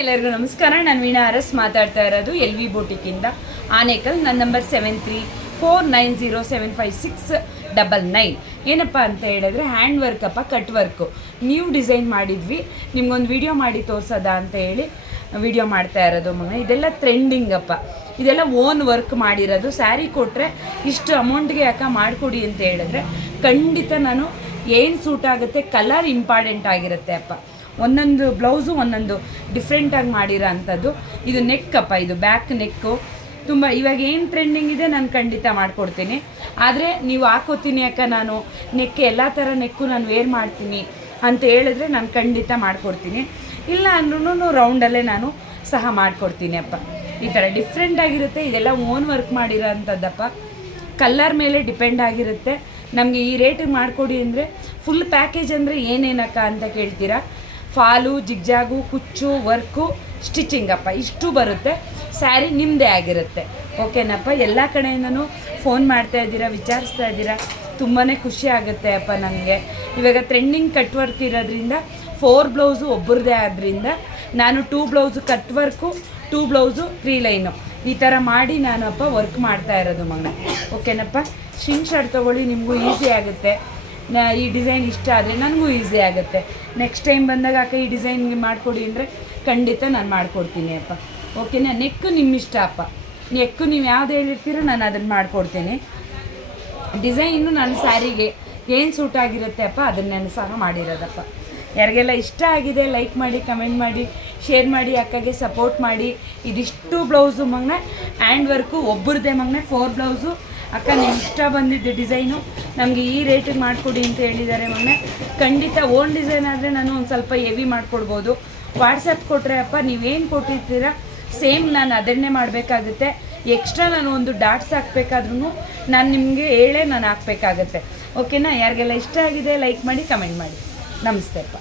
ಎಲ್ಲರಿಗೂ ನಮಸ್ಕಾರ. ನಾನು ವೀಣಾ ಅರಸ್ ಮಾತಾಡ್ತಾ ಇರೋದು LV ಬೊಟಿಕಿಂದ, ಆನೇಕಲ್. ನನ್ನ ನಂಬರ್ 7349075699. ಏನಪ್ಪ ಅಂತ ಹೇಳಿದ್ರೆ ಹ್ಯಾಂಡ್ ವರ್ಕ್ ಅಪ್ಪ, ಕಟ್ ವರ್ಕು ನ್ಯೂ ಡಿಸೈನ್ ಮಾಡಿದ್ವಿ. ನಿಮ್ಗೊಂದು ವಿಡಿಯೋ ಮಾಡಿ ತೋರ್ಸೋದ ಅಂತ ಹೇಳಿ ವಿಡಿಯೋ ಮಾಡ್ತಾ ಇರೋದು ಮಗ. ಇದೆಲ್ಲ ಟ್ರೆಂಡಿಂಗ್ ಅಪ್ಪ, ಇದೆಲ್ಲ ಓನ್ ವರ್ಕ್ ಮಾಡಿರೋದು. ಸ್ಯಾರಿ ಕೊಟ್ಟರೆ ಇಷ್ಟು ಅಮೌಂಟ್ಗೆ ಯಾಕೆ ಮಾಡಿಕೊಡಿ ಅಂತ ಹೇಳಿದ್ರೆ ಖಂಡಿತ ನಾನು ಏನು ಸೂಟ್ ಆಗುತ್ತೆ, ಕಲರ್ ಇಂಪಾರ್ಟೆಂಟ್ ಆಗಿರುತ್ತೆ ಅಪ್ಪ. ಒಂದೊಂದು ಬ್ಲೌಸು ಒಂದೊಂದು ಡಿಫ್ರೆಂಟಾಗಿ ಮಾಡಿರೋ ಅಂಥದ್ದು. ಇದು ನೆಕ್ ಅಪ್ಪ, ಇದು ಬ್ಯಾಕ್ ನೆಕ್ಕು. ತುಂಬ ಇವಾಗ ಏನು ಟ್ರೆಂಡಿಂಗ್ ಇದೆ ನಾನು ಖಂಡಿತ ಮಾಡಿಕೊಡ್ತೀನಿ. ಆದರೆ ನೀವು ಹಾಕೋತೀನಿ ಅಕ್ಕ, ನಾನು ನೆಕ್ ಎಲ್ಲ ಥರ ನೆಕ್ಕು ನಾನು ವೇರ್ ಮಾಡ್ತೀನಿ ಅಂತ ಹೇಳಿದ್ರೆ ನಾನು ಖಂಡಿತ ಮಾಡಿಕೊಡ್ತೀನಿ. ಇಲ್ಲ ಅಂದ್ರೂ ರೌಂಡಲ್ಲೇ ನಾನು ಸಹ ಮಾಡಿಕೊಡ್ತೀನಿ ಅಪ್ಪ. ಈ ಥರ ಡಿಫ್ರೆಂಟಾಗಿರುತ್ತೆ. ಇದೆಲ್ಲ ಓನ್ ವರ್ಕ್ ಮಾಡಿರೋ ಅಂಥದ್ದಪ್ಪ. ಕಲ್ಲರ್ ಮೇಲೆ ಡಿಪೆಂಡ್ ಆಗಿರುತ್ತೆ. ನಮಗೆ ಈ ರೇಟಿಗೆ ಮಾಡಿಕೊಡಿ ಅಂದರೆ ಫುಲ್ ಪ್ಯಾಕೇಜ್ ಅಂದರೆ ಏನೇನಕ್ಕ ಅಂತ ಕೇಳ್ತೀರಾ. ಫಾಲು, ಜಿಗ್ಜಾಗು, ಕುಚ್ಚು, ವರ್ಕು, ಸ್ಟಿಚಿಂಗ್ ಅಪ್ಪ, ಇಷ್ಟು ಬರುತ್ತೆ. ಸ್ಯಾರಿ ನಿಮ್ಮದೇ ಆಗಿರುತ್ತೆ. ಓಕೆನಪ್ಪ. ಎಲ್ಲ ಕಡೆಯಿಂದನೂ ಫೋನ್ ಮಾಡ್ತಾ ಇದ್ದೀರಾ, ವಿಚಾರಿಸ್ತಾ ಇದ್ದೀರಾ, ತುಂಬಾ ಖುಷಿ ಆಗುತ್ತೆ ಅಪ್ಪ ನನಗೆ. ಇವಾಗ ಟ್ರೆಂಡಿಂಗ್ ಕಟ್ ವರ್ಕ್ ಇರೋದ್ರಿಂದ 4 ಬ್ಲೌಸು ಒಬ್ಬರದೇ ಆದ್ದರಿಂದ ನಾನು 2 blouse cut work, 2 blouse 3 line ಈ ಥರ ಮಾಡಿ ನಾನು ಅಪ್ಪ ವರ್ಕ್ ಮಾಡ್ತಾ ಇರೋದು ಮಗನ. ಓಕೆನಪ್ಪ. ಸ್ಕ್ರೀನ್ ಶಾಟ್ ತೊಗೊಳ್ಳಿ, ನಿಮಗೂ ಈಸಿ ಆಗುತ್ತೆ. ಈ ಡಿಸೈನ್ ಇಷ್ಟ ಆದರೆ ನನಗೂ ಈಸಿ ಆಗುತ್ತೆ. ನೆಕ್ಸ್ಟ್ ಟೈಮ್ ಬಂದಾಗ ಅಕ್ಕ ಈ ಡಿಸೈನ್ಗೆ ಮಾಡಿಕೊಡಿ ಅಂದರೆ ಖಂಡಿತ ನಾನು ಮಾಡಿಕೊಡ್ತೀನಿ ಅಪ್ಪ. ಓಕೆನಾ. ನೆಕ್ಕು ನಿಮ್ಮ ಇಷ್ಟ ಅಪ್ಪ. ನೆಕ್ಕು ನೀವು ಯಾವ್ದು ಹೇಳಿರ್ತೀರೋ ನಾನು ಅದನ್ನು ಮಾಡಿಕೊಡ್ತೀನಿ. ಡಿಸೈನು ನನ್ನ ಸ್ಯಾರಿಗೆ ಏನು ಸೂಟ್ ಆಗಿರುತ್ತೆ ಅಪ್ಪ, ಅದನ್ನು ನಾನು ಸಹ ಮಾಡಿರೋದಪ್ಪ. ಯಾರಿಗೆಲ್ಲ ಇಷ್ಟ ಆಗಿದೆ ಲೈಕ್ ಮಾಡಿ, ಕಮೆಂಟ್ ಮಾಡಿ, ಶೇರ್ ಮಾಡಿ, ಅಕ್ಕಗೆ ಸಪೋರ್ಟ್ ಮಾಡಿ. ಇದಿಷ್ಟು ಬ್ಲೌಸು ಮಗನ ಹ್ಯಾಂಡ್ ವರ್ಕು ಒಬ್ಬರದೇ ಮಗನ 4 ಬ್ಲೌಸು. ಅಕ್ಕ ನಿಮ್ಗೆ ಇಷ್ಟ ಬಂದಿದ್ದು ಡಿಸೈನು ನಮಗೆ ಈ ರೇಟಿಗೆ ಮಾಡಿಕೊಡಿ ಅಂತ ಹೇಳಿದ್ದಾರೆ ಮಗನ. ಖಂಡಿತ ಓನ್ ಡಿಸೈನ್ ಆದರೆ ನಾನು ಒಂದು ಸ್ವಲ್ಪ ಹೆವಿ ಮಾಡಿಕೊಡ್ಬೋದು. ವಾಟ್ಸಪ್ ಕೊಟ್ಟರೆ ಅಪ್ಪ ನೀವೇನು ಕೊಟ್ಟಿರ್ತೀರ ಸೇಮ್ ನಾನು ಅದನ್ನೇ ಮಾಡಬೇಕಾಗುತ್ತೆ. ಎಕ್ಸ್ಟ್ರಾ ನಾನು ಒಂದು ಡಾಟ್ಸ್ ಹಾಕಬೇಕಾದ್ರೂ ನಾನು ನಿಮಗೆ ಹೇಳೇ ನಾನು ಹಾಕಬೇಕಾಗತ್ತೆ. ಓಕೆನಾ. ಯಾರಿಗೆಲ್ಲ ಇಷ್ಟ ಆಗಿದೆ ಲೈಕ್ ಮಾಡಿ, ಕಮೆಂಟ್ ಮಾಡಿ. ನಮಸ್ತೆ ಅಪ್ಪ.